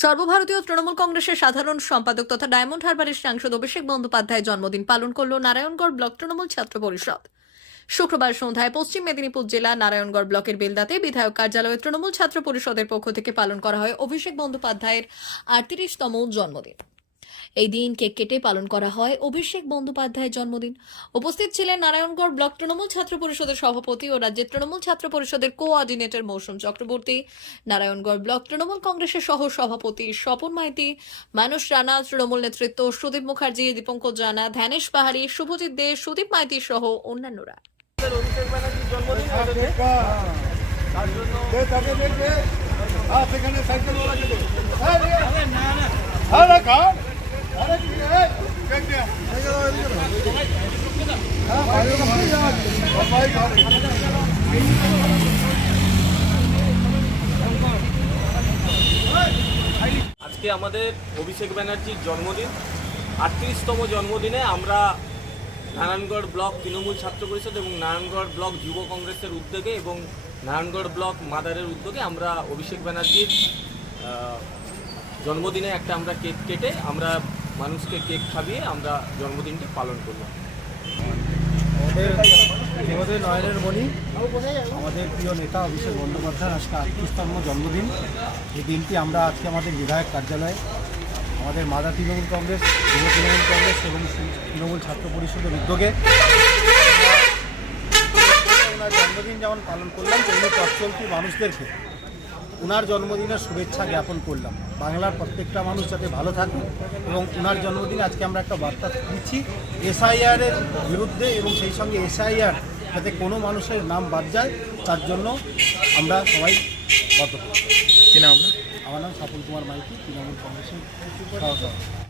সর্বভারতীয় তৃণমূল কংগ্রেসের সাধারণ সম্পাদক তথা ডায়মন্ড হারবারের সাংসদ অভিষেক বন্দ্যোপাধ্যায় জন্মদিন পালন করল নারায়ণগড় ব্লক তৃণমূল ছাত্র পরিষদ। শুক্রবার সন্ধ্যায় পশ্চিম মেদিনীপুর জেলা নারায়ণগড় ব্লকের বেলদাতে বিধায়ক কার্যালয়ে তৃণমূল ছাত্র পরিষদের পক্ষ থেকে পালন করা হয় অভিষেক বন্দ্যোপাধ্যায়ের আটত্রিশতম জন্মদিন। এই দিন কেক কেটে পালন করা হয় অভিষেক বন্দ্যোপাধ্যায়ের জন্মদিন উপস্থিত ছিলেন নারায়ণগড় ব্লক তৃণমূল ছাত্র পরিষদের সভাপতি ও রাজ্যের তৃণমূল ছাত্র পরিষদের কোঅর্ডিনেটর মৌসুম চক্রবর্তী নারায়ণগড় ব্লক তৃণমূল কংগ্রেসের সহ সভাপতি স্বপন মাইতি মানুষ রানা তৃণমূল নেতৃত্ব সুদীপ মুখার্জি দীপঙ্কর জানা ধ্যানেশ পাহাড়ি শুভজিৎ দে সুদীপ মাইতি সহ অন্যান্যরা হ্যাঁ সেখানে সাইকেল আজকে আমাদের অভিষেক ব্যানার্জির জন্মদিন। আটত্রিশতম জন্মদিনে আমরা নারায়ণগড় ব্লক তৃণমূল ছাত্র পরিষদ এবং নারায়ণগড় ব্লক যুব কংগ্রেসের উদ্যোগে এবং নারায়ণগড় ব্লক মাদারের উদ্যোগে আমরা অভিষেক ব্যানার্জির জন্মদিনে একটা আমরা কেক কেটে আমরা মানুষকে কেক খাইয়ে আমরা জন্মদিনটি পালন করলাম আমাদের নয়নের মণি আমাদের প্রিয় নেতা অভিষেক বন্দ্যোপাধ্যায়, আজকে আটত্রিশতম জন্মদিন। এই দিনটি আমরা আজকে আমাদের বিধায়ক কার্যালয়ে, আমাদের মাদা তৃণমূল কংগ্রেস, যুব তৃণমূল কংগ্রেস এবং তৃণমূল ছাত্র পরিষদের উদ্যোগে জন্মদিন যেমন পালন করলাম, তেমনি পথ চলতি মানুষদেরকে ওনার জন্মদিনের শুভেচ্ছা জ্ঞাপন করলাম। বাংলার প্রত্যেকটা মানুষ যাতে ভালো থাকে এবং ওনার জন্মদিনে আজকে আমরা একটা বার্তা দিচ্ছি। এসআইআরের বিরুদ্ধে এবং সেই সঙ্গে এসআইআর যাতে কোনো মানুষের নাম বাদ যায় তার জন্য আমরা সবাই বদ্ধ কি নাম আমার নাম স্বপন কুমার মাইতি তৃণমূল কংগ্রেসের